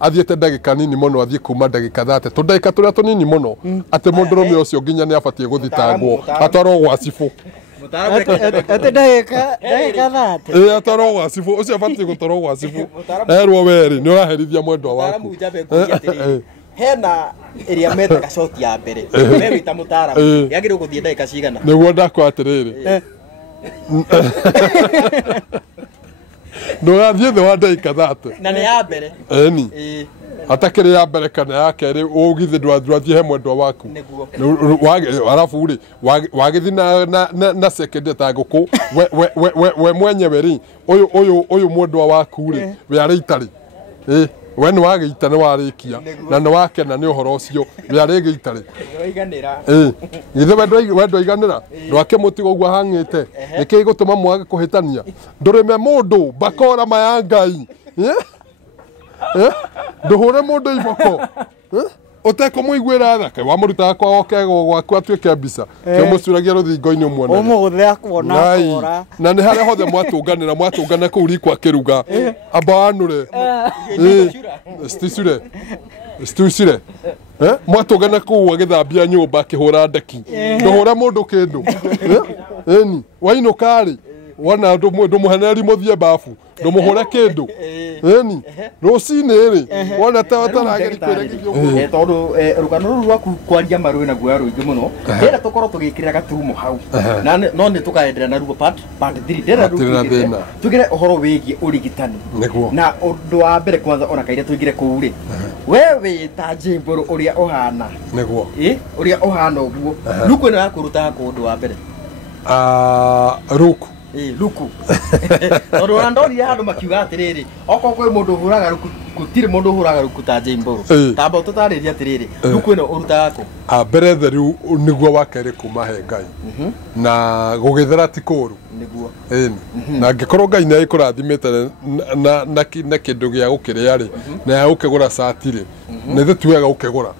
athiete ndagika nini muno athie kuma ndagika 30 to ndagika turia tunini muno ate mundurume ucio nginya ni abatie guthitangwo atwarwo gwa cibu ate ndagika 30 atwarwo gwa cibu ucio abatie gutwarwo gwa cibu erwo weri ni uraherithia mwendwa waku hena area metaga shot ya mbere we wita mutaramu yagire guthie ndagika cigana niguo ndakwa atiriri ndugathie thi wa ndagika 30 na ni ya mbere eni atakiri ya mbere kana ya keri ugithi ndwathie he mwendwa waku arafu ri wagithi na second ta guku we mwenyewe ri uyu mwendwa waku ri we ari itari we ni wagiita ni warikia na ni wakena ni uhoro ucio we ari giitari iganira githe wendo iganira ndwake mutigo gwa hangite niki gutuma mwage kuhitania ndurime mundu bakora maya ngai nduhure mundu iboko uteko muigwira thaka wa muruta kwa okego gwaku atuike mbica ke mucuragia ruthingo-ini umwone umuguthe akuona kora na ni haria hothe mwatungana kuu rikwa kiruga amba anure sticure mwatungana kuu agithambia nyumba akihura ndeki nduhure mundu kindu eni wainukari wana ndumuhaneri muthie bafu ndumuhure kindu eni rucini ri wona tatarageri kwiragithio tondu rugano ruru rwaku kwaria marui na guoya ruingi muno ndira tukorwo tugikirira gaturumo hau no ni tukaendelea na rugo part 3 ndira rugo tugire uhoro wigie urigitani na undu wa mbere kwanza ona kaire tuigire kuu ri wewe ta Jimburu uria uhana niguo uria uhana uguo ruku ni yakuruta kundu wa mbere ruku luku tondu ona ndorire handu makiuga atiriri oko kwi mundu huraga ruku gutire mundu huraga ruku ta Jimburu tamba tutariria atiriri ruku ino urutaga ku mbere theru niguo wakere kuma he ngai na gugithera ti kuru niguo eni na ngikorwo ngai ni ikurathimite na kindu gia gukiria ri na ya ukigura sati ri ni thituega ukigura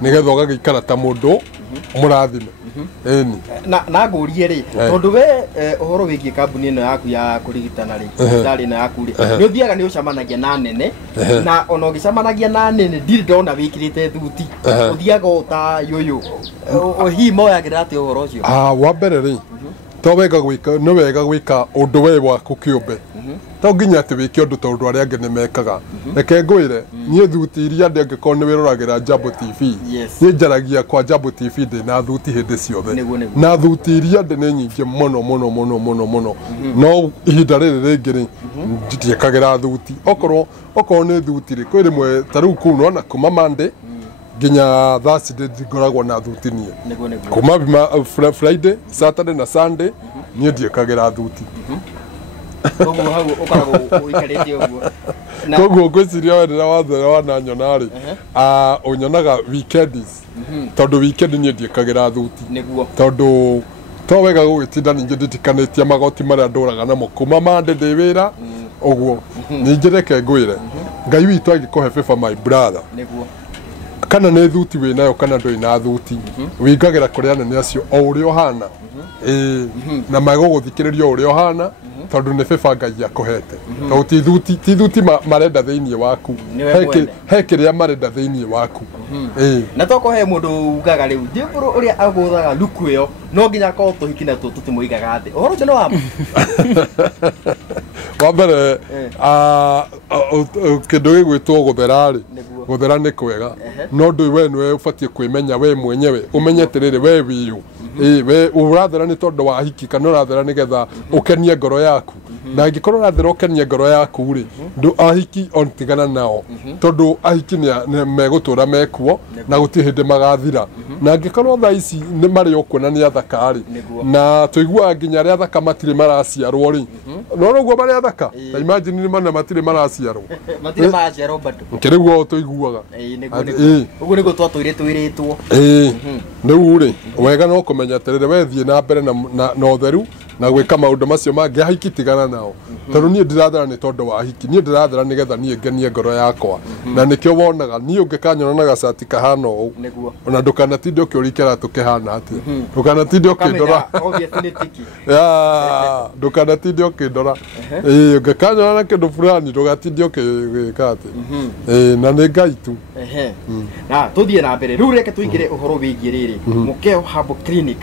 nigetha ugagikara ta mundu murathime eni na ngurie ri tondu we uhoro wigie kambuni ino yaku ya kurigitana ri ndari na yaku ri ni uthiaga ni ucamanagia na nene na ona ugicamanagia na nene ndiri ndona wikirite thuti uthiaga uta yuyu hi moyagira ati uhoro ucio wa mbere ri to wega gwika no wega gwika undu we waku kiumbe to nginya ati wiki undu tondu aria angi ni mekaga reke ngwire nie thuti iria ndi angikorwo ni wiroragira Jambo TV ni njaragia kwa Jambo TV ndi na thuti hindi ciothe na thuti iria ndi ni nyingi muno no ihinda riri ringi ri ndiekagira thuti okorwo ni thuti ri kwi rimwe taru kuu no na kuma Monday nginya Thursday ngoragwo na thuti nie kuma Friday Saturday na Sunday nie ndiekagira thuti koguo hau ukoragwo uikarite uguo koguo ngwiciria wendera wathera wana nyonari unyonaga weekends tondu weekend nie ndiekagira thuti niguo tondu to wega gugitinda ningi nditikanitie magoti maria nduraga namo kuma Monday ndi wira uguo ningi reke ngwire ngai witu agikuhe favor my brother niguo kana nä thuti wä nayo kana ndå na thuti wingagä ra kå rä anene acio o å rä a å hana na magå gå thikä rä ria å rä a å hana tondå nä beba ngai akå hete tondå ti thuti marenda thä iniä waku he kä rä a marenda thä iniä waku na toko he må ndå ugaga rä u Jimburu å rä a agå thaga luku ä yo no nginya korwo tå hiki natuo tå tä må igaga thä å horo å cio nä wama wa mbere kä ndå gä gwä two gå thera rä gå thera nä kwega no ndå we nä we å batiä kwä menya we mwenyewe å menye atä rä rä we wiyå we å rathera nä tondå wa hiki kana å rathera nä getha å kenie ngoro yaku na angä korwo rathera å kenie ngoro yaku rä ndå ahiki ontigana nao tondå ahiki megå tå ra mekuo na gå tirä hä ndä magathira na angä korwo thaa ici nä marä o kuona nä athaka rä na tå iguaga nginya arä athaka matirä maraciarwo rä no rä guo marä athaka na imagine nä mana matirä maraciarwo kä rä guo tå iguaga uguo nä guo twatå ire twä rä two rä u rä wega no kå menya atä rä rä wethiä na mbere na å theru na gwika maundu macio mangĩ ahiki tigana nao tondu niĩ ndirathera nĩ tondu wa ahiki niĩ ndirathera nĩgetha niĩ ngenie ngoro yakwa na nĩkĩo wonaga niĩ ũngĩkanyona na gacati kahana ũũ ona ndũkanatinde ũkĩũria kĩratũ kĩhana atĩa ndũkanatinde ũkĩndora ndũkanatinde ũkĩndora ũngĩkanyona na kĩndũ fulani ndũgatinde ũkĩgĩka atĩ na nĩ Ngai tu na tũthiĩ na mbere rĩu reke tũingĩre ũhoro wĩgiĩ rĩrĩ Mukeo Herbal Clinic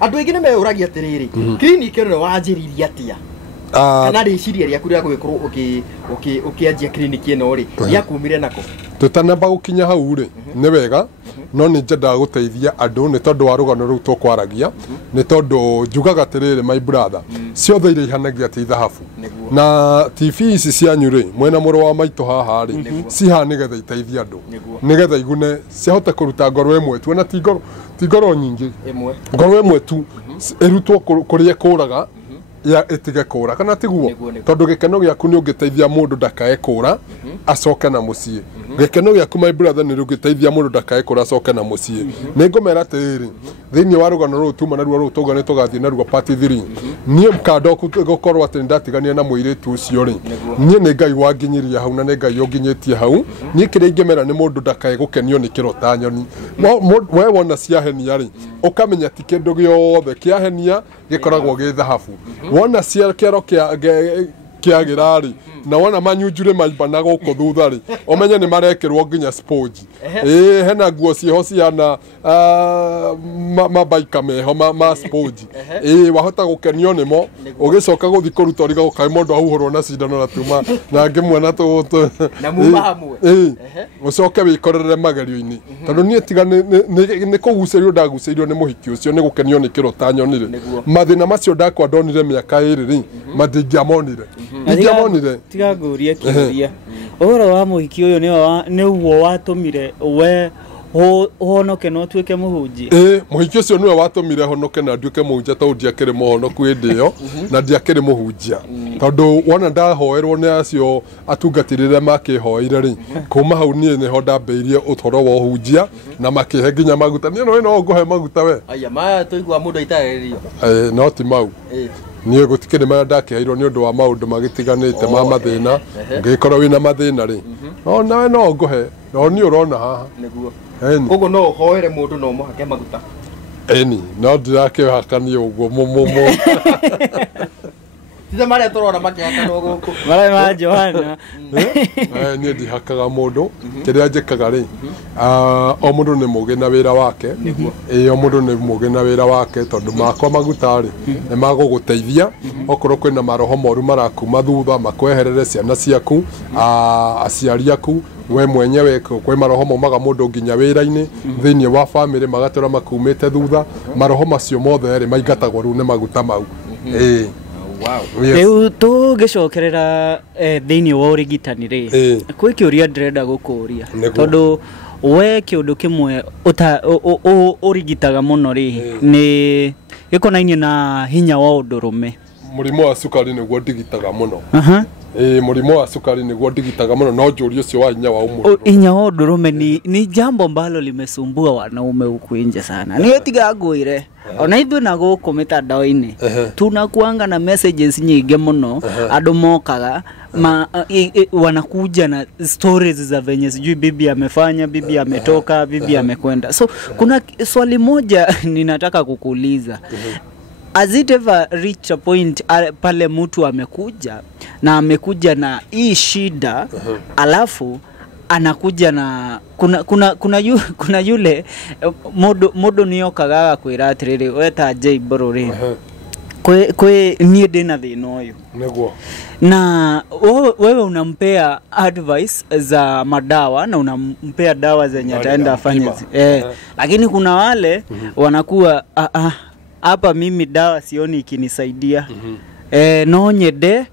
andũ aingĩ nĩ meyũragia atĩrĩrĩ clinic ĩno wanjĩrĩirie atĩa kana rĩciria rĩaku rĩa gũgĩkorwo ũkĩanjia clinic ĩno rĩ rĩakumire nako tũtanamba gũkinya hau rĩ nĩ wega no nĩ njendaga gũteithia andũ nĩ tondũ wa rũgano rũu tũkwaragia nĩ tondũ njugaga atĩrĩrĩ my brother ciothe iria ihanagia ti thahabu na TV ici cianyu rĩ mwena mũrũ wa maitũ haha rĩ ciha nĩgetha iteithie andũ nĩgetha igune cihote kũruta ngoro ĩmwe tu na ti ngoro nyingĩ ngoro ĩmwe tu ĩrutwo kũrĩa kũraga ya itige kũra kana tiguo tondu gĩkeno gĩaku nĩ ũngĩteithia mũndũ ndakae kũra acoke na mũciĩ gĩkeno gĩaku my brother nĩ ũngĩteithia mũndũ ndakae kũra acoke na mũciĩ nĩ ngũmera atĩrĩrĩ thĩinĩ wa rũgano rũrũ tuma naruo rũu tũgane tũgathiĩ naruo part 3 niĩ mkanda gũkorwo atĩ ndatigania na mũirĩtu ũcio rĩ niĩ nĩ Ngai wanginyiria hau na nĩ Ngai ũnginyĩtie hau niĩ kĩrĩa ingĩmera nĩ mũndũ ndakae gũkenio nĩ kĩrota nyoni we wona ciahenia rĩ ũkamenya ti kĩndũ gĩothe kĩahenia gĩkoragwo gĩ thahabu wona cia kĩaro kĩagĩra rĩ na wona manyunjure maimba na gũkũ thutha rĩ ũmenye nĩ marekĩrwo nginya sponge hena nguo ciho ciana mabaika meho ma sponge wahota gũkenio nĩmo ũgĩcoka gũthiĩ kũruta ũriga gũkaĩ mũndũ ahuhũrwo na cindano na tuma na ngĩmwe na muma hamwe ũcoke wĩkorere magerio-inĩ tondũ niĩ tiga nĩ kũgucĩrio ndagucĩirio nĩ mũhiki ũcio nĩ gũkenio nĩ kĩrota nyoni rĩ mathĩna macio ndakwa ndonire mĩaka ĩrĩ rĩ matingĩamonire ingĩamonire tiga ngũria kĩũria ũhoro wa mũhiki ũyũ nĩguo watũmire we honoke no tuĩke mũhunjia mũhiki ũcio nĩwe watũmire honoke na nduĩke mũhunjia tondũ ndiakĩrĩ mũhonoku hĩndĩ ĩyo na ndiakĩrĩ mũhunjia tondũ wona ndahoerwo nĩ acio atungatĩrĩre makĩhoire rĩ kuma hau niĩ nĩho ndambĩirie ũhoro wa ũhunjia na makĩhe nginya maguta niĩ no ngũhe maguta we aya ma tũigua mũndũ aitarĩrio no ti mau niĩ gũtikĩrĩ marĩa ndakĩheirwo nĩ ũndũ wa maũndũ magĩtiganĩte ma mathĩna ngĩkorwo wĩna mathĩna rĩ nawe no ngũhe no niĩ ũrona haha ũguo no ũhoere mũndũ no mũhake maguta eni no ndirakĩhakania ũguo mũmũ tithe marĩa tũrona makĩhakanwo gũkũ marĩa ma Johana niĩ ndihakaga mũndũ kĩrĩa njĩkaga rĩ o mũndũ nĩ mũgĩ na wĩra wake o mũndũ nĩ mũgĩ na wĩra wake tondũ makwa maguta rĩ nĩ magũgũteithia okorwo kwĩna maroho moru marakuma thutha makweherere ciana ciaku aciari aku we mwenyewe kwĩ maroho maumaga mũndũ nginya wĩra-inĩ thĩinĩ wa bamĩrĩ magatũra makumĩte thutha maroho macio mothe rĩ maingatagwo rĩu nĩ maguta mau rĩu tũgĩcokerera thĩinĩ wa ũrigitani rĩ kwĩ kĩũria ndĩrenda gũkũria tondũ we kĩũndũ kĩmwe ũrigitaga mũno rĩ nĩ gĩkonainie na hinya wa ũndũrũme mũrimũ wa cukari nĩguo ndigitaga mũno mũrimũ wa cukari nĩguo ndigitaga mũno no njũria ũcio wa hinya wa ũndũrũme hinya wa ũndũrũme ni jambo ambalo limesumbua wanaume huku nje sana niĩ tiga ngwĩre ona ithuĩ na gũkũ mĩtandao-inĩ tunakuanga na messages nyingĩ mũno andũ mokaga wanakuja na stories za venye sijui bibi amefanya bibi ametoka bibi amekwenda so kuna swali moja ninataka kukuuliza has it ever reached a point pale mtu amekuja na hii shida alafu anakuja na kuna yule modo niyokaga kwĩra atĩrĩrĩ weta J Borore kwe niĩ ndĩna thĩna ũyũ nĩguo na wewe unampea advice za madawa na unampea dawa zenye ataenda afanye lakini kuna wale wanakuwa hapa mimi dawa sioni ikinisaidia no nyede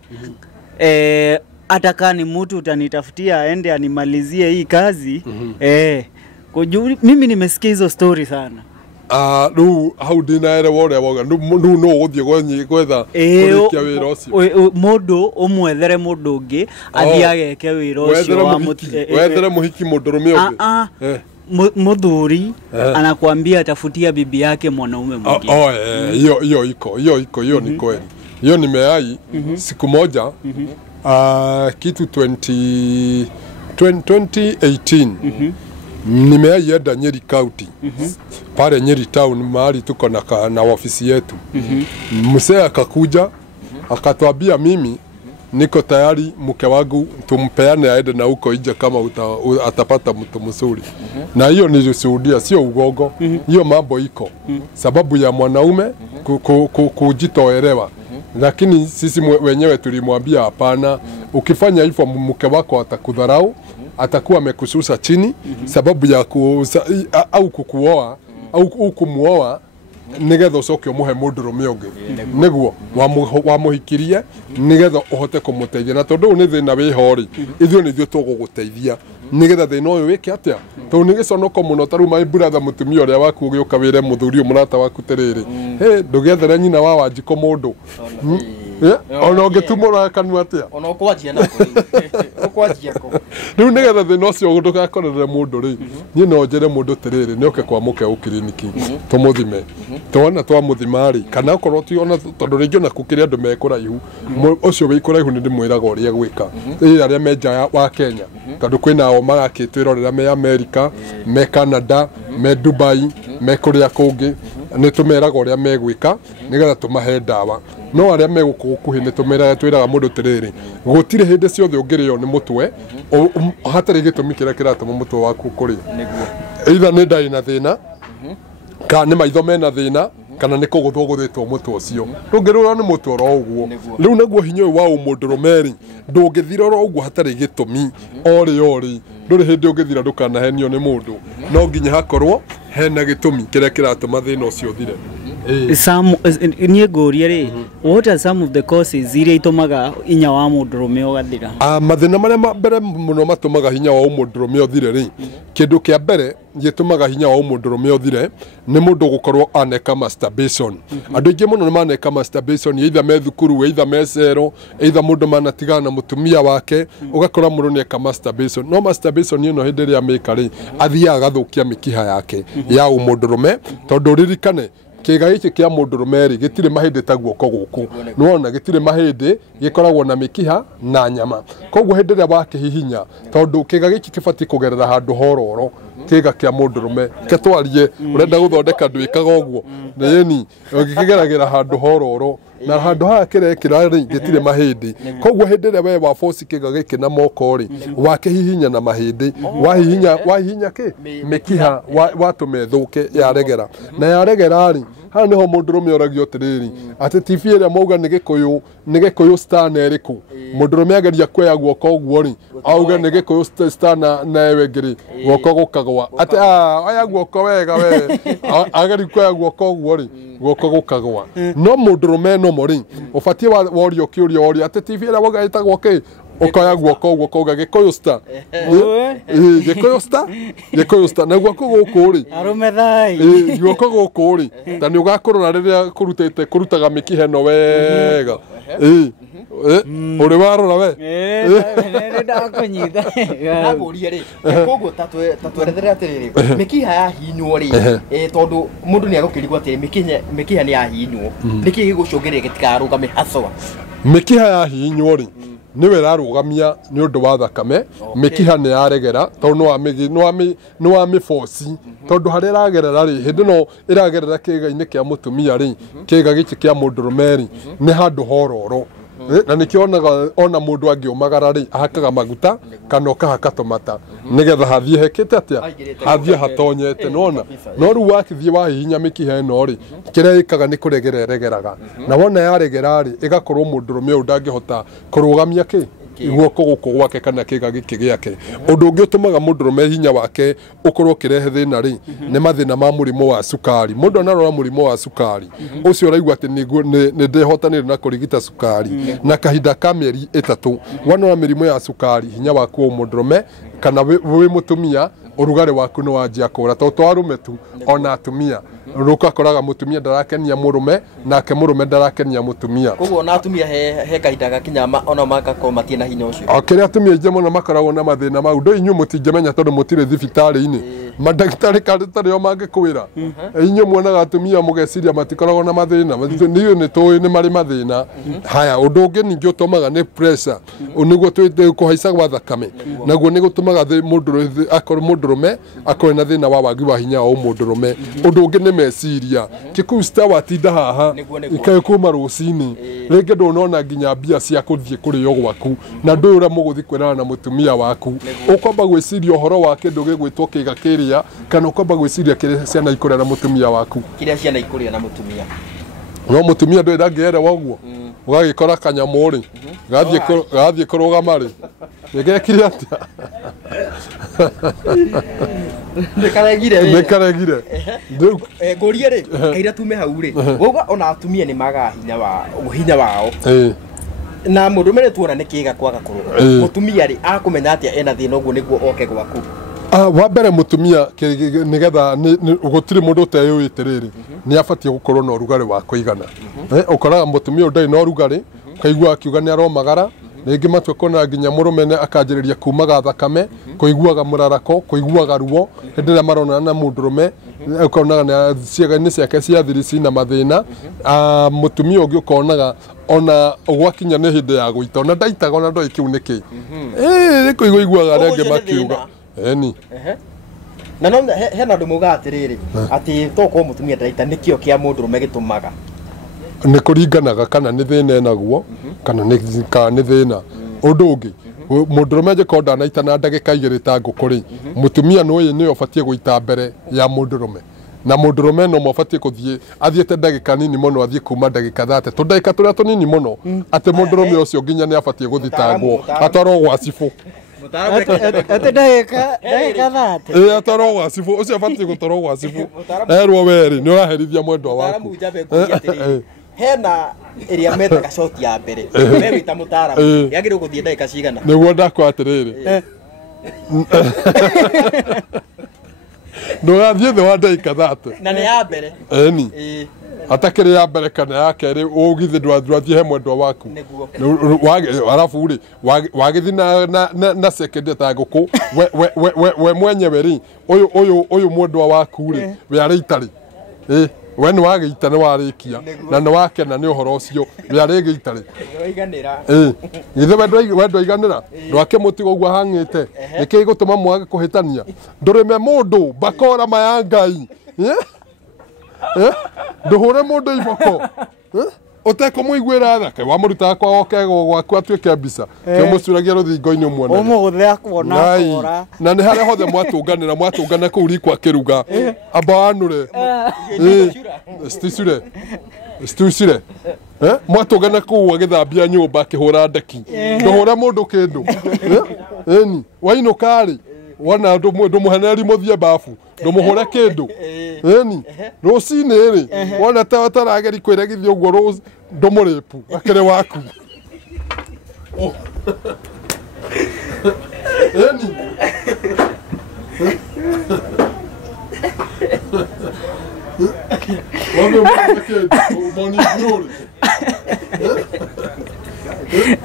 ataka ni mtu utanitafutia aende animalizie hii kazi mimi nimesikia hizo story sana rĩu hau ndĩnaere wore woga rĩu no ũgũthiĩ gwetha kũrĩkia wĩra ũcio mũndũ ũmwethere mũndũ ũngĩ athiĩ ageke wĩra ũcio wethere mũhiki mũndũrũme ũngĩ muthuri anakuambia atafutia bibi yake mwanaume mwingine. Hiyo ni kweli. Hiyo nimeai siku moja kitu 2018 nimeai enda Nyeri County pale Nyeri Town mahali tuko na ofisi yetu. Mzee akakuja akatwambia mimi niko tayari mke wangu tumpeane aende na huko nje kama atapata mtu mzuri. Na hiyo nilishuhudia, sio ugogo. Hiyo mambo iko. Sababu ya mwanaume kujitoelewa. Lakini sisi wenyewe tulimwambia hapana, ukifanya hivyo mke wako atakudharau, atakuwa amekushusha chini sababu ya au kukuoa au kumuoa nigetha ucoke umuhe mundurume ungi niguo wamuhikirie nigetha uhote kumuteithia na tondu ni thina wihori ithuo nithio tuguguteithia nigetha thina uyu wike atia tondu ni giconoko muno taru mai brother mutumia uria waku ugiuka wire muthuri murata waku tiriri ndugethere nyina wa Wanjiko mundu ona ungitumura kanua atia ona ukwanjia nako ukwanjia ko riu nigetha thina ucio ndugakorere mundu ri ni no njere mundu tiriri ni oke kwa muke ukiriniki tumuthime twana twamuthima ri kana ukorwo ti ona tondu ringi ona kukiria andu mekuraihu ucio wi kuraihu ni ndimwiraga uria gwika aria menja wa Kenya tondu kwina o magakitwirorera me America me Canada me Dubai me kuria kungi ni tumeraga uria megwika nigetha tumahe ndawa no aria megukuhi ni tumeraga twiraga mundu tiriri gutire hindi ciothe ungirio ni mutwe hatari gitumi kiria kiratuma mutwe waku kuria either ni ndai na thina kana ni maitho mena thina kana ni kuguthwo guthitwo mutwe ucio ndungirura ni mutwe ro uguo riu naguo hinya uyu wa umundurumeri ndungithira ro uguo hatari gitumi ori nduri hindi ungithira ndukanahenio ni mundu no nginya hakorwo hena gitumi kiria kiratuma thina ucio thire niä ngå ria rä what are some of the causes iria itumaga hinya wa mundurume ugathira mathina maria mbere muno matumaga hinya wa mundurume uthire ri kindu kia mbere gitumaga hinya wa mundurume uthire ni mundu gukorwo aneka masturbation andu aingi muno ni maneka masturbation either me thukuru either me cero either mundu manatigana na mutumia wake ugakora mundu ni eka masturbation no masturbation ino hindi ria meka ri athia agathukia mikiha yake ya mundurume tondu ririkane kiga giki kia mundurume ri gitire mahindi ta guoko guku nuona gitire mahindi gikoragwo na mikiha na nyama koguo hindi ria wakihihinya tondu kiga giki kibati kugerera handu hororo kiga kia mundurume ketwarie urenda guthondeka ndwikaga uguo neni gikigeragira handu hororo na handu ha kirekira ri gitire mahindi koguo hindi ria we wa force kiga giki na moko ri wakihihinya na mahindi wahihinya ki mikiha watumethuke yaregera na yaregera ri hana niho mundurume oragio tiriri ati TV ira mauga ni gikuyu star na eriku mundurume ageria kweya guoko uguo ri auga ni gikuyu star na ewengiri guoko gukagwa ati aya guoko wega we ageri kweya guoko uguo ri guoko gukagwa no mundurume no mori ufatie worio kiuria worio ati TV ira mauga itagwo ki ukaya guoko guoko gikuyu star gikuyu star na guoko guku ri arume thai guoko guku ri tani ugakorora riria kurutaga mikihe no wega uri warora we ndakunyita naguria ri koguo tatwerethere atiriri mikiha ya hinywo ri tondu mundu ni agukirigwo ati mikiha ni ya hinywo niki gigucungire gitikarugame haswa mikiha ya hinywo ri niwe rarugamia ni undu wa thakame mikiha ni yaregera tondu no wa mifosi tondu hari ragerera ri hindi no iragerera kiga-ini kia mutumia ri kiga giki kia mundurume ri ni handu hororo na nikionaga ona mundu angiumagara ri ahakaga maguta kana ukahaka tomata nigetha hathie hekete atia hathie hatonyete nona no ru wakithie wahihinya mikiha ino ri kiria ikaga ni kuregeregeraga na wona yaregera ri igakorwo mundurume uyu ndangihota kurugamia ki guoko guku gwake kana kiga giki giake undu ungi utumaga mundurume hinya wake ukorwo kirehe thina ri ni mathina ma murimo wa sukari mundu anarora murimo wa sukari ucio raigwa ati ni ndehotanire na kurigita sukari na kahinda ka mieri 3 wanora mirimo ya sukari hinya waku mundurume kana wi mutumia urugari waku ni wanjia kura to twarume tu ona atumia ruka koraga mutumia ndarakenia murume nake murume ndarakenia mutumia koguo na atumia he kahinda gakinya ona makako matie na hinya ucio akiri atumia inje muno makoragwo na mathina mau ndo inyu mutingemenya tondu mutire thibitari-ini madagitari kanditari o mangikwira inyu muonaga atumia mugeciria matikoragwo na mathina niyo ni toy ni mari mathina haya undu ungi ningi utumaga ni pressure uniguo twite kuhaica gwa thakame naguo ni gutumaga mundu akor mundurume akore na thina wa wagi wa hinya o mundurume undu ungi ni meciria kikusta watinda haha ikae kuma rucini ringi ndunona nginya mbia cia kuthie kurio gwaku na ndu ura muguthi kwirana na mutumia waku ukwamba gwiciria uhoro wa kindu gigwitwo kiga kiria kana ukwamba gwiciria kiria ciana ikurera mutumia waku kiria ciana ikurera na mutumia no mutumia ndu ndangĩera woguo ũgagĩkora kanyamũ rĩ gathiĩ kũrũgama rĩ nĩgekire atĩa nĩkaregire ngũrie rĩ kaira tume hau rĩ gũga ona atumia nĩ magaga hinya wao na mũndũme nĩ tuona nĩ kĩga kwaga kũrũga mũtumia rĩ akũmenya atĩa ena thĩna ũguo nĩguo oke gwaku wa mbere mutumia nigetha gutiri mundu uteyuite riri ni abatie gukorwo na urugari wa kuigana ukoraga mutumia ndai na urugari kaigua akiuga ni aromagara ringi matwe kona nginya murumene akanjiriria kumaga thakame kuiguaga murarako kuiguaga ruo hindi ria marona na mundurume ukonaga ciaga-ini ciake cia thiri cina mathina mutumia ungi ukonaga ona gwakinya ni hindi ya guita ona ndaitaga ona ndoi kiu niki kuiguaga arengi makiuga eni na no hena ndu muga atiriri ati toko mutumia ndaita nikio kia mundurume gitumaga ni kuringanaga kana ni thina enaguo kana ni thina undu ungi mundurume angĩkorwo ndanaita na ndagĩka 2 ta ngũkũ mutumia nĩwe ũbatie gũita mbere ya mundurume na mundurume no mũbatie gũthiĩ athiĩte ndagĩka nini mũno athiĩ kuma ndagĩka 30 tũndagĩka tũrĩa tũnini mũno atĩ mundurume ũcio nginya nĩ abatie gũthitangwo atwarwo gwa cibũ ate ndagĩka 30 atwarwo gwa cibũ ũcio abatie gũtwarwo gwa cibũ erwo weri nĩ ũraherithia mwendwa waku hena iria metaga shoti ya mbere we wita mutaramu yagĩrĩirwo gũthiĩ ndagĩka cigana nĩguo ndakwa atĩrĩrĩ ndũgathiĩ thĩ wa ndagĩka 30 na nĩ ya mbere eni atakĩrĩ ya mbere kana ya kerĩ ũgithĩ ndwathiĩ he mwendwa waku arabu rĩ wagĩthiĩ na second ta ngũkũ we mwenyewe rĩ ũyũ mwendwa waku rĩ we arĩ itarĩ we nĩ wagĩita nĩ warĩkia na nĩ wakena nĩ ũhoro ũcio we arĩ gĩitarĩ githĩ we ndwaiganĩra ndwakĩmũtiga ũguo hang'ĩte nĩkĩ gũtũma mwage kũhĩtania ndũrĩme mũndũ bakora maya Ngai ndũhũre mũndũ iboko utekũmũiguĩra thake wamũrutaga kwa okego gwaku atuĩke mbica kĩmũcuragia rũthingo-inĩ muonere ũmũgũthĩ akuona akora na nĩ harĩa hothe mwatũngana kũu rikwa kĩruga amba wanũre sticire mwatũngana kũu agĩthambia nyũmba akĩhũra ndeki ndũhũre mũndũ kĩndũ eni wainũka rĩ wona ndũmũheneri mũthiĩ babu ndũmũhũre kĩndũ eni rũcinĩ rĩ wona tarageri kwĩregithia ũguo ndũmũrĩpu akĩrĩ waku eni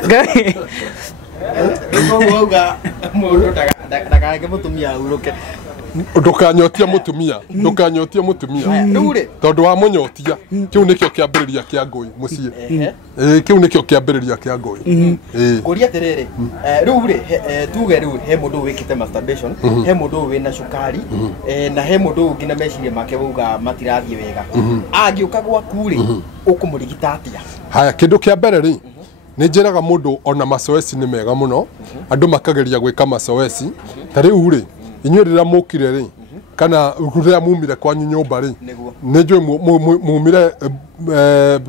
Ngai Ngoga mundu ndakage mutumia uruke ndukanyotia mutumia tondu wa munyotia kiu nikio kiambiriria kia ngui mucii kiu nikio kiambiriria kia ngui kuria tiriri riu ri tuge riu he mundu wikite masturbation he mundu wina cukari na he mundu ungi na meciria make uga matirathie wega angiuka gwaku ri ukumurigita atia haya kindu kia mbere ri nĩ njĩraga mũndũ ona macoeci nĩ mega mũno andũ makageria gwĩka macoeci ta rĩu rĩ inyuĩ rĩrĩa mũkire rĩ kana rĩrĩa mumire kwanyu nyũmba rĩ nĩ njũĩ mumire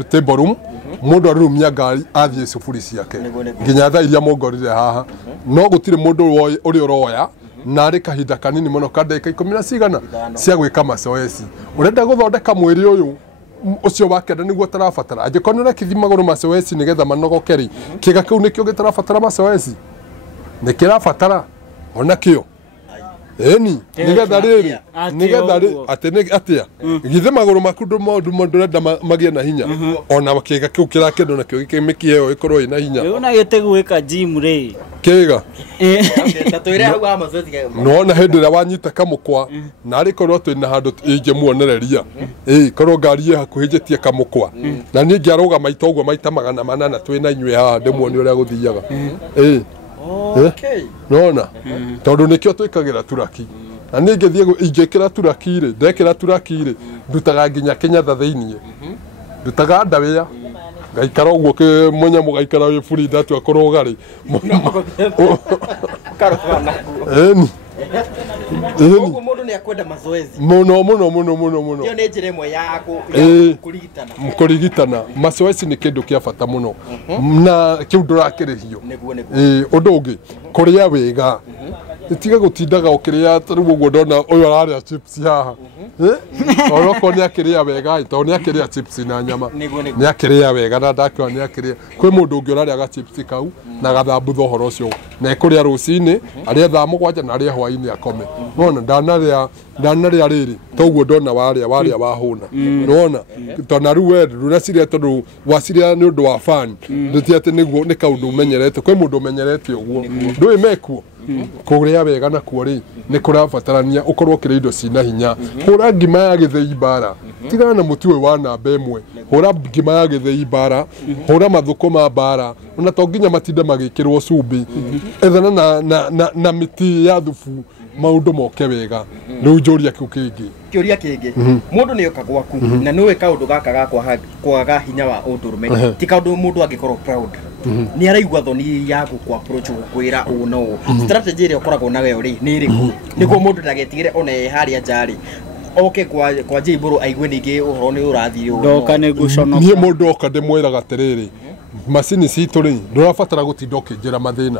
table room mũndũ arurumia ngari athiĩ cuburi ciake nginya thaa iria mũngorire haha no gũtirĩ mũndũ ũrĩa ũroya na arĩ kahinda kanini mũno ka ndagĩka 10 na cigana cia gwĩka macoeci ũrenda gũthondeka mwĩrĩ ũyũ ucio wakenda niguo tarabatara angĩkorwo nĩ ũrekithia magũrũ macoeci nĩgetha manogoke rĩ kĩga kĩu nĩkĩo gĩtarabatara macoeci nĩ kĩrabatara ona kĩo eni nigetha rĩrĩ nigetha atia githe magũrũ maku ndũrenda magĩe na hinya ona kĩga kĩu kĩrakĩndwo nakĩo gĩkĩmĩki ĩyo ĩkorwo ĩna hinya ona gĩtegwĩka gym rĩ kĩga nona hĩndĩ ĩrĩa wanyita kamũkwa narĩ korwo twĩna handũ ingĩmuonereria korwo ngari ĩ hakuhĩ njĩtie kamũkwa na niĩ ngĩarũgama ita ũguo maita 800 twĩna inyuĩ haha ndĩmuonie ũrĩa gũthiaga nona tondũ nĩkĩo twĩkagĩra turaki na niĩ ingĩkĩra turaki rĩ ndekĩra turaki rĩ ndutaga nginya kĩnyatha thĩiniĩ ndutaga ndawĩa ngaikara ũguo mũnyamũ gaikara wĩ buri ndatua kũrũga rĩ eni Ũguo mũndũ nĩ akwenda mazoezi mũno iyo nĩ njĩra ĩmwe ya kũrigitana mazoezi nĩ kĩndũ kĩa bata mũno na kĩu ndũrakĩrĩhio ũndũ ũngĩ kũrĩa wega tiga gũtindaga ũkĩrĩa rĩu ũguo ndona ũyũ ararĩa chips haha oroko nĩ akĩrĩa wega tondũ nĩ akĩrĩa chips na nyama nĩ akĩrĩa wega na ndakĩona nĩ akĩrĩa kwĩ mũndũ ũngĩ ũrarĩa chips kau na gathambutha ũhoro ũcio na ekũrĩa rũcinĩ arĩa thaa mũgwanja na arĩa hwainĩ akome nona ndanarĩa rĩrĩ toguo ndona warĩa wahũna nona tona rĩu we ndũnacirĩa tondũ wacirĩa nĩ ũndũ wa fan ndĩti atĩ nĩguo nĩ kaũndũ ũmenyerete kwĩ mũndũ ũmenyerete ũguo ndũĩ mekuo kũrĩa wega nakuo rĩ nĩ kũrabatarania ũkorwo kĩrĩ indo cina hinya hũra ngima ya gĩthĩi mbara tigana na mũtu ũyũ wa namba ĩmwe hũra ngima ya gĩthĩi mbara hũra mathũkũma mbara ona to nginya matinde magĩkĩrwo cumbĩ ethana na mĩtĩ ya thubu maũndũ moke wega rĩu njũria kĩũria kĩngĩ mũndũ nĩ oka gwaku na nĩwe kaũndũ gaka ga kwaga hinya wa ũndũrũme ti kaũndũ mũndũ angĩkorwo proud nĩ araigua thoni ya gũkũ approach gũkwĩra ũũ na ũũ strategy ĩrĩa ũkoragwo nayo rĩ nĩ ĩrĩkũ nĩguo mũndũ ndagetigĩre ona harĩa njarĩ oke kwa J-Boro aigue ningĩ ũhoro nĩ ũrathiĩ ndoka nĩ gũconoka niĩ mũndũ oka ndĩmwĩraga atĩrĩrĩ macini citũ rĩ ndũrabatara gũtinda ũkĩnjĩra mathĩna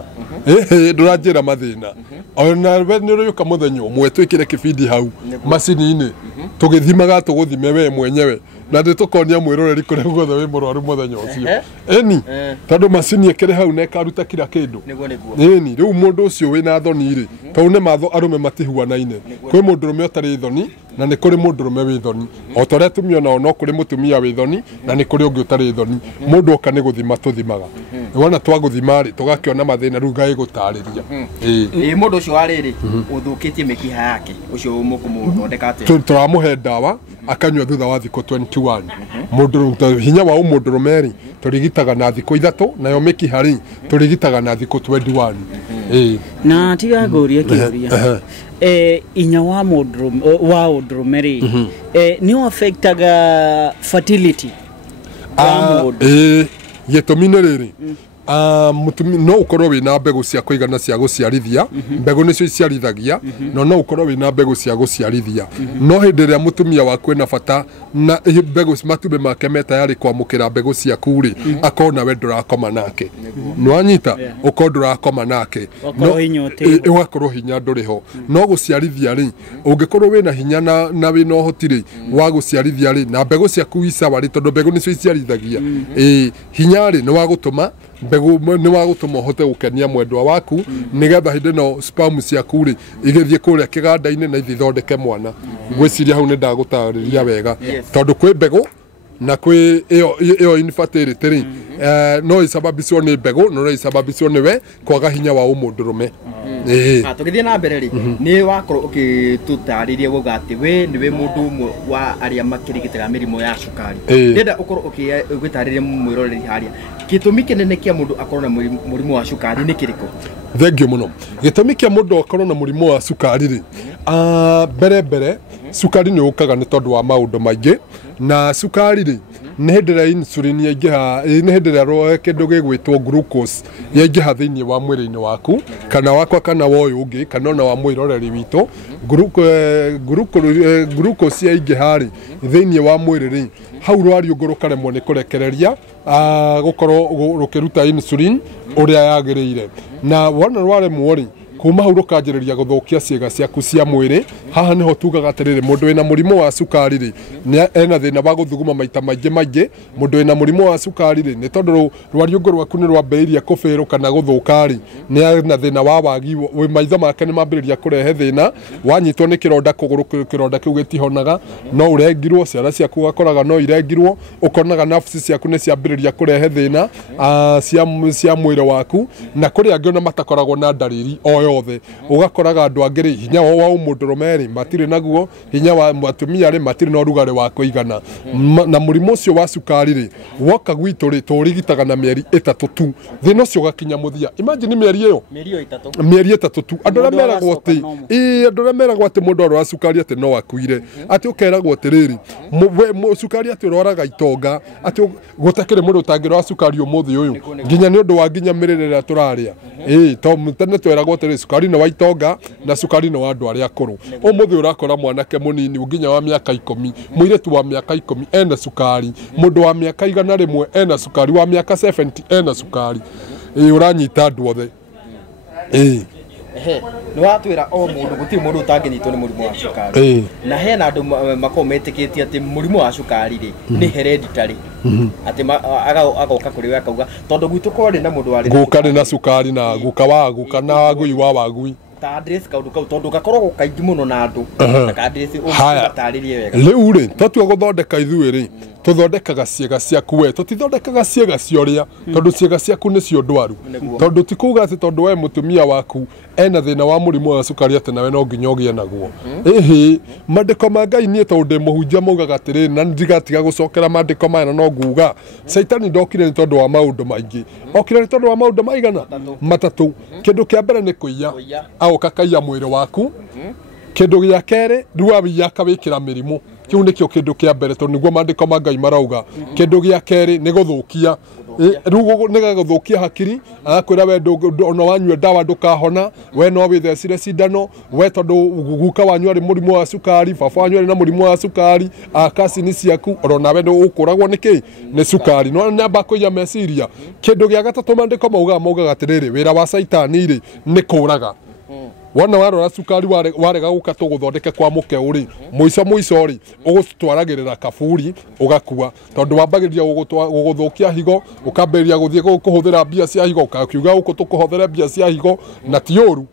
ndũranjĩra mathĩna ona we nĩ ũrĩũka mũthenya ũmwe twĩkĩre kĩbindi hau macini-inĩ tũgĩthimaga tũgũthime we mwenyewe na ndĩtũkonia mwĩroreri kũrĩa guothe wĩ mũrwaru mũthenya ũcio eni tondũ macini ĩkĩrĩ hau na ĩkaruta kira kĩndũ eni rĩu mũndũ ũcio wĩna thoni rĩ tondũ nĩ matho arũme matihuanaine kwĩ mũndũrũme ũtarĩ thoni na nĩ kũrĩ mũndũrũme wĩ thoni o ta ũrĩa atumia onao no kũrĩ mũtumia wĩ thoni na nĩ kũrĩ ũngĩ ũtarĩ thoni mũndũ oka nĩ gũthima tũthimaga wona twagũthima rĩ tũgakĩona mathĩna rĩu ngagĩgũtarĩria mũndũ ũcio wa rĩrĩ ũthũkĩtie mĩkiha yake ũcio mũkũmũthondeka atĩa tũramũhe ndawa akanyua thutha wa thikũ 21 mũndũ hinya wa ũmũndũrũme rĩ tũrigitaga na thikũ 3 nayo mĩkiha rĩ tũrigitaga na thikũ 21 na tiga ngũrie kĩũria inya wa ũndũrũme rĩ nĩ affectaga fertility gĩtũmi nĩ rĩrĩ no ũkorwo wĩna mbegũ cia kũigana cia gũciarithia mbegũ nĩcio iciarithagia no ũkorwo wĩna mbegũ cia gũciarithia no hĩndĩ ĩrĩa mũtumia waku ena bata na mbegũ matumbĩ make metayarĩ kwamũkĩra mbegũ ciaku rĩ akona we ndũrakoma nake nĩwanyita ũkorwo ndũrakoma nake ũgakorwo hinya ndũrĩ ho no gũciarithia rĩ ũngĩkorwo wĩna hinya na wĩna ũhoti rĩ wa gũciarithia rĩ na mbegũ ciaku isawa rĩ tondũ mbegũ nĩcio iciarithagia hinya rĩ nĩ wa gũtũma mbegũ nĩ wa gũtũma ũhote gũkenia mwendwa waku nĩgetha hĩndĩ ĩno sperm ciaku rĩ igĩthiĩ kũrĩa kĩganda-inĩ na ithiĩ ithondeke mwana ngwĩciria hau nĩ ndagũtarĩria wega tondũ kwĩ mbegũ na kwĩ ĩyo infertility rĩ no ĩcababicwo nĩ mbegũ no ĩcababicwo nĩ we kwaga hinya wa ũmũndũrũme tũgĩthiĩ na mbere rĩ nĩ wakorwo ũgĩtũtarĩria gũga atĩ we nĩwe mũndũ ũmwe wa arĩa makĩrigitaga mĩrimũ ya cukari ndenda ũkorwo ũgĩtarĩria mwĩroreri harĩa gĩtũmi kĩnene kĩa mũndũ akorwo na mũrimũ wa cukari nĩ kĩrĩkũ thengio mũno gĩtũmi kĩa mũndũ akorwo na mũrimũ wa cukari rĩ mbere cukari nĩ ũkaga nĩ tondũ wa maũndũ maingĩ na cukari rĩ nĩ hĩndĩ ĩrĩa insulin yaingĩha nĩ hĩndĩ ĩrĩa kĩndũ gĩgwĩtwo glucose yaingĩha thĩinĩ wa mwĩrĩ-inĩ waku kana wakwa kana wa ũyũ ũngĩ kana ona wa mwĩroreri witũ glucose yaingĩha rĩ thĩinĩ wa mwĩrĩ rĩ hau rwariũngũ rũkaremwo nĩ kũrekereria gũkorwo rũkĩruta insulin ũrĩa yagĩrĩire na wona rwaremwo rĩ kuma hau rukanjĩrĩria gũthũkia ciĩga ciaku cia mwĩrĩ. Haha niho tugaga atĩrĩrĩ, mũndũ wĩna mũrimũ wa cukari rĩ ena thĩna wa gũthuguma maita maingĩ. Mũndũ wĩna mũrimũ wa cukari rĩ nĩ tondũ rwariũngũ rwaku nĩ rwambĩrĩirie kũbĩrũ kana gũthũka rĩ nĩ ena thĩna wa wagi, maitho make nĩ mambĩrĩria kũrehe thĩna. Wanyitwo nĩ kĩronda kũgũrũ, kĩronda kĩu gĩtihonaga, no ũrengirwo, ciara ciaku ũgakoraga no irengirwo, ũkonaga nerves ciaku nĩ ciambĩrĩria kũrehe thĩna cia mwĩrĩ waku. Na kũrĩ angĩ ona matakoragwo na ndariri o yothe, ũgakoraga andũ angĩ rĩ hinya wa mũndũrũme rĩ matirĩ naguo, hinya wa atumia rĩ matirĩ na ũrugarĩ wa kũigana. Na mũrimũ ũcio wa cukari rĩ woka gwitũ rĩ tũrigitaga na mĩeri 3 tu, thĩna ũcio ũgakinya mũthia. Imagine mĩeri ĩyo, mĩeri 3 tu. Andũ arĩa meragwo atĩ andũ arĩa meragwo atĩ mũndũ arwara cukari atĩ no akuire, atĩ ũkeragwo atĩrĩrĩ cukari atĩ ũrwaraga itonga, atĩ gũtakĩrĩ mũndũ ũtangĩrwara cukari ũmũthĩ ũyũ nginya nĩ ũndũ wa nginya mĩrĩre ĩrĩa tũrarĩa. Tene tweragwo atĩrĩrĩ cukari nĩ wa itonga na cukari nĩ wa andũ arĩa akũrũ. Ũmũthĩ ũrakora mwanake mũnini nginya wa mĩaka 10, mũirĩtu wa mĩaka 10 ena cukari, mũndũ wa mĩaka 100 ena cukari, wa mĩaka 70 ena cukari. Ũranyita andũ othe. Nĩ watwĩra o mũndũ gũtirĩ mũndũ ũtangĩnyitwo nĩ mũrimũ wa cukari, na hena andũ makoragwo metĩkĩtie atĩ mũrimũ wa cukari rĩ nĩ hereditary, atĩ agoka kũrĩ we akauga tondũ gwitũ kwarĩ na mũndũ warĩ guka rĩ na cukari na guka wa guka na wagui wa wagui ta address kaundu kau tondu gakoragwo kaingĩ mũno na andũ ta address ũtarĩrie wega. Rĩu rĩ twatua gũthondeka ithuĩ rĩ tuthondekaga ciĩga ciaku we, tutithondekaga ciĩga ciorĩa tondu ciĩga ciaku nĩcio ndwaru, tondu ti kuuga atĩ tondu we mũtumia waku ena thĩna wa mũrimũ wa cukari atĩ nawe no nginya ũgĩe naguo. Mandĩko ma Ngai niĩ tondu ndĩ mũhunjia maugaga atĩrĩrĩ, na ndigatiga gũcokera mandĩko maya na no nguga Saitani ndokire nĩ tondu wa maũndũ maingĩ, okire nĩ tondu wa maũndũ maigana matatũ. Kĩndũ kĩa mbere nĩ kũiya, agoka kaiya mwĩrĩ waku. Kĩndũ gĩa kerĩ rĩu akawĩkĩra mĩrimũ, kĩu nĩkĩo kĩndũ kĩa mbere tondu nĩguo mandĩko ma Ngai marauga. Kĩndũ gĩa kerĩ nĩ gũthũkia, rĩu nĩ gũthũkia hakiri, agakwĩra we ona wanyua ndawa ndũkahona, we no wĩthecire cindano, we tondu guka wanyu arĩ mũrimũ wa cukari, baba wanyu arĩ na mũrimũ wa cukari, akacini ciaku ona we ũkũragwo nĩkĩ nĩ cukari, no nyamba kũiya meciria. Kĩndũ gĩa gatatũ mandĩko maugaga atĩrĩrĩ, wĩra wa Saitani rĩ nĩ kũraga. Wona warora cukari warega gũka tũgũthondeke kwa mũkeo rĩ mũico rĩ ũgũtwaragĩrĩra kaburi ũgakua, tondu wambagĩrĩria gũgũthũkia higo, ũkambĩrĩria gũthiĩ kũhũthĩra mbia cia higo, ũkakiuga gũkũ tũkũhũthĩre mbia cia higo na ti ũru.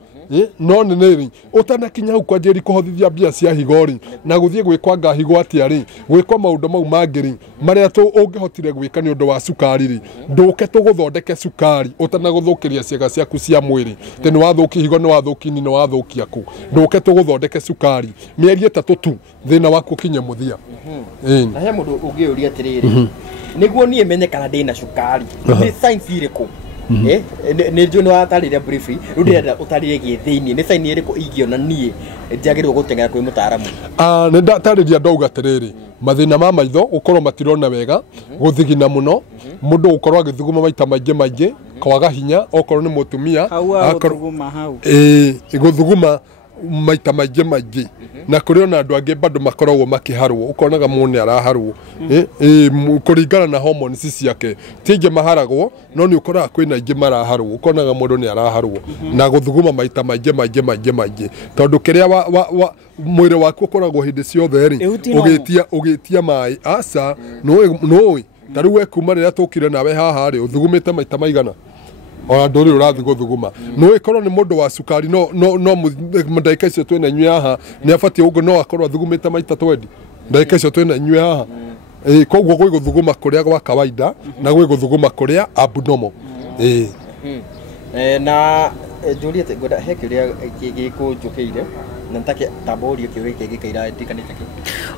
No nĩ rĩ ũtanakinya hau kwanjĩrĩria kũhothithia mbia cia higo rĩ na gũthiĩ gwĩkwanga higo atĩa rĩ, gwĩkwa maũndũ mau mangĩ rĩ marĩa ũngĩhotire gwĩka nĩ ũndũ wa cukari rĩ, ndũke tũgũthondeke cukari ũtanagũthũkĩria ciĩga ciaku cia mwĩrĩ. Tĩ nĩ wathũki higo, nĩ wathũki ni, nĩ wathũkia kũ, ndũke tũgũthondeke cukari. Mĩeri 3 tu thĩna waku ũkinye mũthia. Na he mũndũ ũngĩũria atĩrĩrĩ, nĩguo niĩ menye kana ndĩna cukari nĩ signs irĩkũ? Nĩ njũ nĩ watarĩria briefly, rĩu ndĩrenda ũtarĩrie gĩthĩinĩ nĩ sign irĩkũ ingĩona niĩ njagĩrĩirwo gũteng'era kwĩ mũtaaramu? Nĩ ndatarĩria ndauga atĩrĩrĩ, mathĩna ma maitho gũkorwo matirona wega, gũthigina mũno, mũndũ gũkorwo agĩthuguma maita maingĩ, kwaga hinya okorwo nĩ mũtumia, gũthuguma maita maingĩ, na kũrĩ ona andũ angĩ bado makoragwo makĩharwo, ũkonaga mũndũ nĩ araharwo kũringana na hormones ciake, ti ingĩ maharagwo no nĩ ũkoraga kwĩna ingĩ maraharwo, ũkonaga mũndũ nĩ araharwo na gũthuguma maita maingĩ, tondu kĩrĩa mwĩrĩ waku ũkoragwo hĩndĩ ciothe rĩ ũgĩtia maĩ. Aca nũĩ ta rĩu we kuma rĩrĩa tũkire nawe haha rĩ ũthugumĩte maita maigana? Ona ndũrĩ ũrathiĩ gũthuguma. Nũĩ korwo nĩ mũndũ wa cukari no ndagĩka icio twĩna inyuĩ haha nĩ abatiĩ ũguo no akorwo athugumĩte maita 20 ndagĩka icio twĩna inyuĩ haha. Koguo gwĩ gũthuguma kũrĩa gwa kawaida na gwĩ gũthuguma kũrĩa abnormal. Na njũria atĩ ngwenda he kĩũria gĩkũnjũkĩire na nĩtake tamboria kĩũria kĩngĩ kĩratikanĩte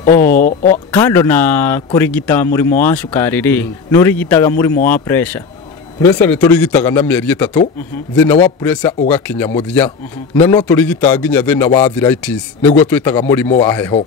kĩ. Kando na kũrigita mũrimũ wa cukari rĩ, nĩ ũrigitaga mũrimũ wa pressure? Pressure nĩ tũrigitaga na mĩeri 3, thĩna wa pressure ũgakinya mũthia, na no tũrigitaga nginya thĩna wa arthritis nĩguo twĩtaga mũrimũ wa heho.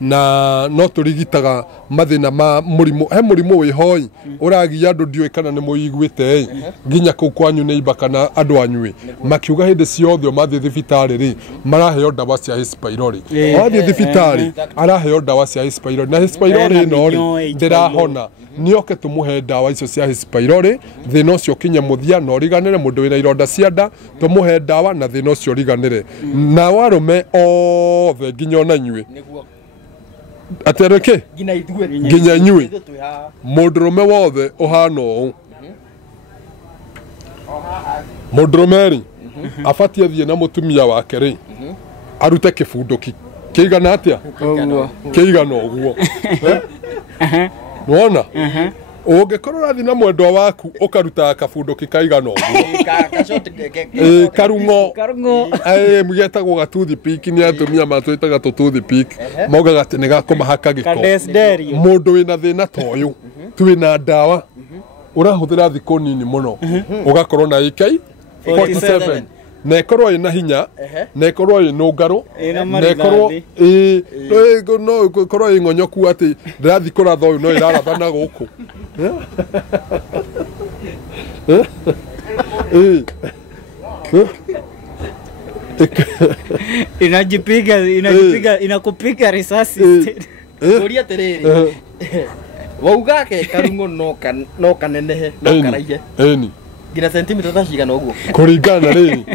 na no turigitaga mathina ma murimu he murimu wi hoi uragia andu ndioi kana ni muiguite nginya ku kwanyu ni ibaka na andu anyui makiuga hindi ciothe mathi thibitari ri maraheo ndawa cia H pylori wathi thibitari araheo ndawa cia H pylori na H pylori no ri ndirahona nioke tumuhe ndawa icio cia H pylori thina ucio kinya muthia no riganire mundu wina ironda cia nda tumuhe ndawa na thina ucio riganire na warume othe nginya ona nyui atereke nginya nyui mundurume wothe uhana uu mundurume ri abatie thie na mutumia wake ri arute kibundo kiigana atia kiigana uguo nona ungikorwo rathi na mwendwa waku ukaruta kabundo kikaigana uguo karungo mugetagwo gatuthi piki ni atumia matwitaga tututhi piki maugaga ati ni gakumahaka giko mundu wina thina toyu twina ndawa urahuthira thiko nini muno ugakorwo na AK 47 na ikorwo ina hinya na ikorwo ina ngaru na ikorwo no ikorwo ingonyoku ati ndathi kuratha uyu no iraratha na guku inakupiga risasi kuria tereri wauga ke karungo no kanenehe no karaije gina centimeter ta cigana uguo kuringana ri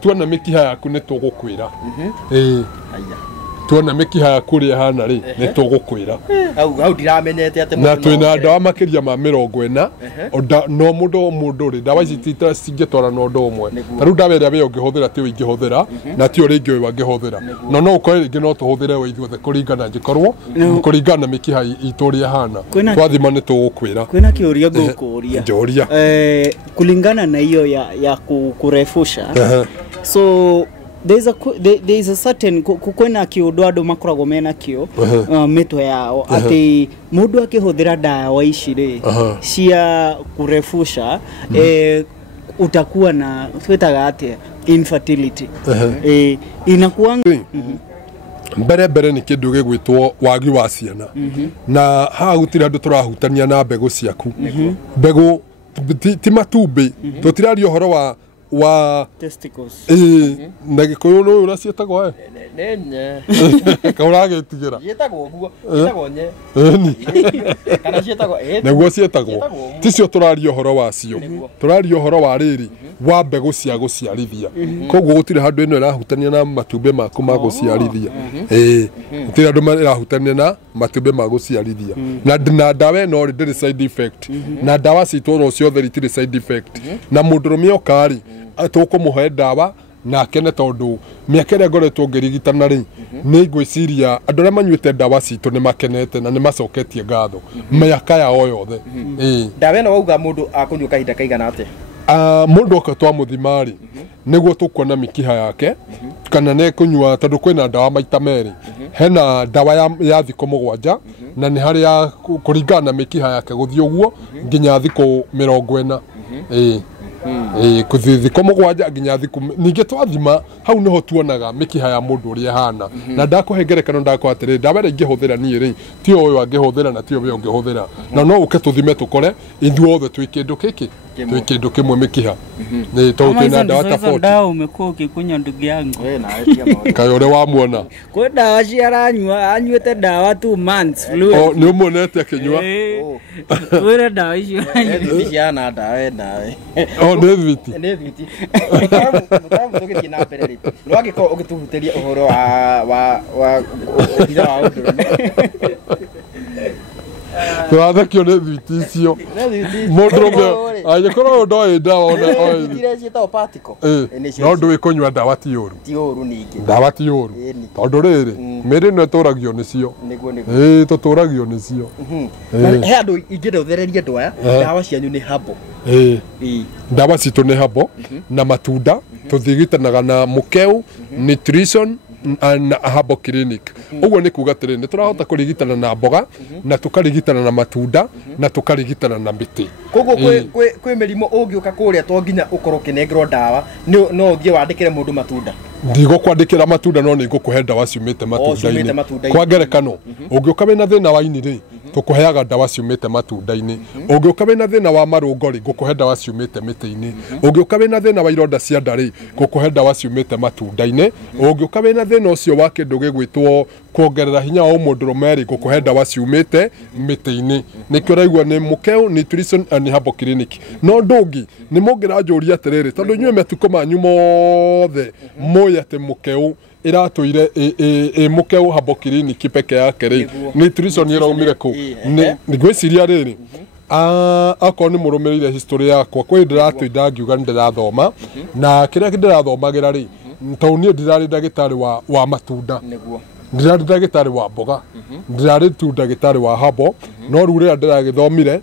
tuona mikiha yaku ni tugukwira tuona mikiha yaku ri hana ri ni tugukwira au ndiramenyete ati na twina ndawa makiria ma 40 no mundu ri ndawa ici tita cingitwara no ndo umwe taru ndawa iria we ungihuthira ti wingihuthira na ti uri ingi wangihuthira no ukore ringi no tuhuthire we ithuothe kuringana ngikorwo kuringana mikiha ituria hana twathima ni tugukwira kwina kiuria ngukuria njoria kulingana na hiyo ya kurefusha so there is a certain kwena kiundu andu makoragwo mena kio mitwe yao ati mundu akihuthira ndawa ici ri cia kurefusha utakuwa na twitaga ati infertility inakuwa mbere ni kindu gigwitwo wagi wa ciana na ha gutira andu turahutania na mbegu ciaku mbegu ti matumbi tutirario horo wa testicles na gikuyu no uracietagwo nenye kauragitigera yetagwo guo yetagwo nye kana cietagwo naguo cietagwo ticio turario horo wacio turario horo wa riri wa mbegu cia guciarithia koguo gutire handu ino irahutania na matumbe maku ma guciarithia gutire andu marahutania na matumbe ma guciarithia na ndawa no ndiri side effect na ndawa citwo no ciothe ritire side effect na mundurume okari tukumuhe ndawa nake tondu miaka ĩrĩa ngoretwo ngĩrigitana rĩ nĩ ngwĩciria andũ arĩa manyuĩte ndawa citũ nĩ makenete na nĩ macoketie ngatho mĩaka yao yothe ndawa ĩno wauga mũndũ akũnyua kahinda kaigana atĩa mundu oka twa muthimari niguo tukuona mikiha yake kana ne kunyua tondu kwina ndawa maita meri hena ndawa ya thiko 7 na ni hari ya kuringana mikiha yake guthii uguo nginya thiko 40 kuthi thiko 7 nginya thiko ninge twathima hau niho tuonaga mikiha ya mundu uri hana na ndakuhengerekano ndakwatire ndawa ĩrĩa ingĩhũthĩra niĩ rĩ ti ũyũ angĩhũthĩra na ti ũyũ ũngĩhũthĩra na no uke tuthime tukore ithuothe twi kindu kiki twi kindu kimwe mikiha ni to twina ndawa tofauti ndawa umekuwa ukikunya ndugu yangu kayo ore wamuona kwa ndawa ciaranyua anyuite ndawa 2 months fluid ni umonete akinyua wera ndawa icio ni ciana ndawa ndawe ne viti mutamu tugithi na mbere ri no agiko ugituhuteria uhoro wa obira wa undurume twathakio nĩ thiti icio mũndũrũme angĩkorwo ndoĩ ndawa no ndũĩ kũnyua ndawa ti ũru ndawa ti ũru tondũ rĩrĩ mĩrĩ ĩno ĩtũragio nĩcio tũtũragio nĩcio he andũ ingĩenda ũthererie andũ aya ndawa cianyu nĩ habo ndawa citũ nĩ habo na matunda tuthigitanaga na mukeu nutrition na herbal clinic uguo ni kuga atiriri ni turahota kurigitana na mboga na tukarigitana na matunda na tukarigitana na miti koguo kwi mirimo ungiuka kuria to nginya ukorwo kinengerwo ndawa no uthie wandikire mundu matunda ndigo kwandikira matunda no ni ngukuhe ndawa ciumite matunda-ini kwa ngerekano ungiuka wina thina wa ini ri tukuheaga ndawa ciumite matunda-ini ungiuka wina thina wa marungo ri ngukuhe ndawa ciumite miti-ini ungiuka wina thina wa ironda cia nda ri ngukuhe ndawa ciumite matunda-ini ungiuka wina thina ucio wa kindu gigwitwo kuongerera hinya wa mundurume ri ngukuhe ndawa ciumite miti-ini nikio raigua ni Mukeu Nutrition and Herbal Clinic no ndungi ni mungiranjuria atiriri tondu inyuĩ metuko manyu mothe moya te Mukeu iratoire Mukeu Herbal Clinic peke yake ri nutrition iraumire ku ni gwiciria riri akorwo ni murumirire history yakwa kwi ndiratwinda ngiuga ndirathoma na kiria ndirathomagira ri to ni ndirari ndagitari wa matunda ndirari ndagitari wa mboga ndirari tu ndagitari wa herbal no riu riria ndiragithomire